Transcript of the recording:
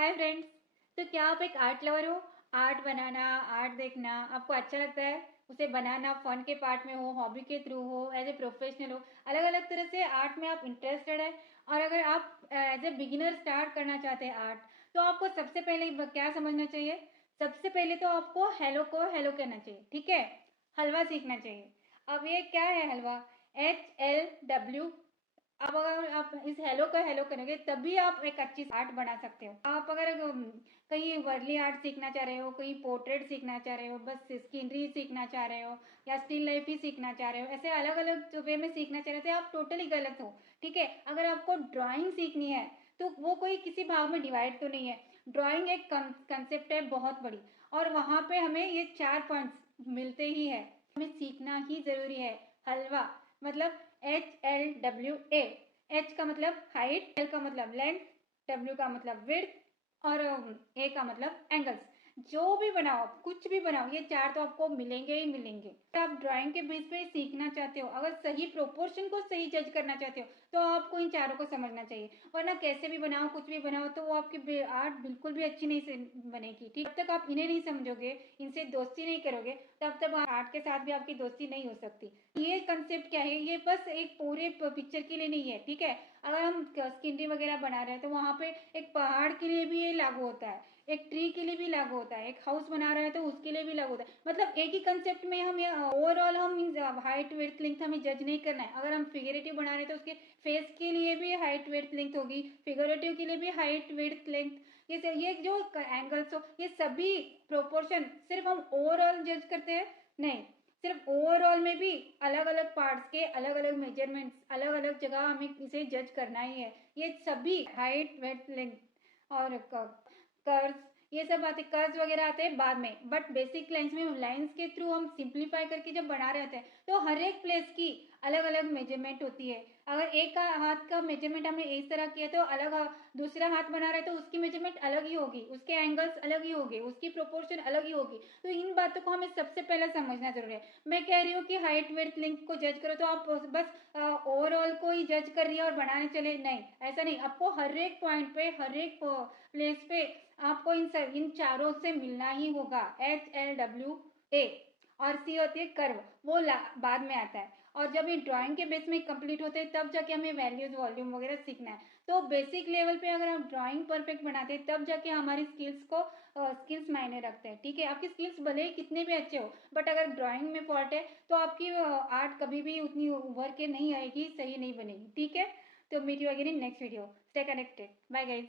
Hi friends. तो क्या आप एक आर्ट लवर हो? आर्ट बनाना, आर्ट देखना आपको अच्छा लगता है? उसे बनाना फन के पार्ट में हो, हॉबी के थ्रू हो, एज ए प्रोफेशनल हो, अलग अलग तरह से आर्ट में आप इंटरेस्टेड है। और अगर आप एज ए बिगिनर स्टार्ट करना चाहते हैं आर्ट, तो आपको सबसे पहले क्या समझना चाहिए? सबसे पहले तो आपको हेलो को हेलो कहना चाहिए, ठीक है। हलवा सीखना चाहिए। अब ये क्या है हलवा? HLW। अब अगर आप इस हेलो का हेलो करोगे तभी आप एक अच्छी आर्ट बना सकते हो। आप अगर कहीं वर्ली आर्ट सीखना चाह रहे हो, कहीं पोर्ट्रेट सीखना चाह रहे हो, बस स्किनरी सीखना चाह रहे हो, या स्टिल लाइफ ही सीखना चाह रहे हो, ऐसे अलग अलग वे में सीखना चाह रहे थे, आप टोटली गलत हो। ठीक है, अगर आपको ड्राइंग सीखनी है तो वो कोई किसी भाग में डिवाइड तो नहीं है। ड्राइंग एक कंसेप्ट है बहुत बड़ी, और वहाँ पे हमें ये 4 पॉइंट्स मिलते ही है, हमें सीखना ही जरूरी है। हलवा मतलब HLWA। H का मतलब हाइट, L का मतलब लेंथ, W का मतलब विड्थ, और A का मतलब एंगल्स। जो भी बनाओ, कुछ भी बनाओ, ये 4 तो आपको मिलेंगे ही मिलेंगे। अगर आप ड्राइंग के बेस पे सीखना चाहते हो, अगर सही प्रोपोर्शन को सही जज करना चाहते हो, तो आपको इन चारों को समझना चाहिए। वरना कैसे भी बनाओ, कुछ भी बनाओ, तो वो आपकी आर्ट बिल्कुल भी अच्छी नहीं बनेगी। ठीक, जब तक आप इन्हें नहीं समझोगे, इनसे दोस्ती नहीं करोगे, तब तक आर्ट के साथ भी आपकी दोस्ती नहीं हो सकती। ये कंसेप्ट क्या है? ये बस एक पूरे पिक्चर के लिए नहीं है, ठीक है। अगर हम स्किनरी वगैरह बना रहे हैं तो वहाँ पे एक पहाड़ के लिए भी ये लागू होता है, एक ट्री के लिए भी लागू होता है, एक हाउस बना रहे हैं तो उसके लिए भी लागू होता है। मतलब एक ही कंसेप्ट में हम ये ओवरऑल हम हाइट वेट लेंथ हमें जज नहीं करना है। अगर हम फिगरेटिव बना रहे हैं तो उसके फेस के लिए भी हाइट वेट लेंथ होगी, फिगरेटिव के लिए भी हाइट वेट लेंथ। ये जो एंगल्स हो, ये सभी प्रोपोर्शन सिर्फ हम ओवरऑल जज करते हैं, नहीं, सिर्फ ओवरऑल में भी अलग अलग पार्ट्स के अलग अलग मेजरमेंट्स, अलग अलग जगह हमें इसे जज करना ही है। ये सभी हाइट वेट लेंथ और कर्व्स, ये सब आते, कर्व्स वगैरह आते हैं बाद में, बट बेसिक लाइंस में लाइंस के थ्रू हम सिंप्लीफाई करके जब बना रहे होते हैं तो हर एक प्लेस की अलग अलग मेजरमेंट होती है। अगर एक का हाथ का मेजरमेंट हमने इस तरह किया तो अलग, दूसरा हाथ बना रहे तो उसकी मेजरमेंट अलग ही होगी, उसके एंगल्स अलग ही होंगे, उसकी प्रोपोर्शन अलग ही होगी। तो इन बातों को हमें सबसे पहले समझना जरूरी है। मैं कह रही हूँ कि हाइट वेट लिंक को जज करो तो आप बस ओवरऑल को ही जज कर रही है और बनाने चले, नहीं, ऐसा नहीं। आपको हर एक पॉइंट पे, हर एक प्लेस पे आपको इन चारों से मिलना ही होगा। HLWA। और C होती है कर्व, वो बाद में आता है। और जब ये ड्राइंग के बेस में कंप्लीट होते हैं तब जाके हमें वैल्यूज वॉल्यूम वगैरह सीखना है। तो बेसिक लेवल पे अगर हम ड्राइंग परफेक्ट बनाते हैं तब जाके हमारी स्किल्स मायने रखते हैं, ठीक है। आपकी स्किल्स भले ही कितने भी अच्छे हो, बट अगर ड्राइंग में फॉल्ट है तो आपकी आर्ट कभी भी उतनी उभर के नहीं आएगी, सही नहीं बनेगी, ठीक है। तो meet you again in next video. Stay connected, bye guys.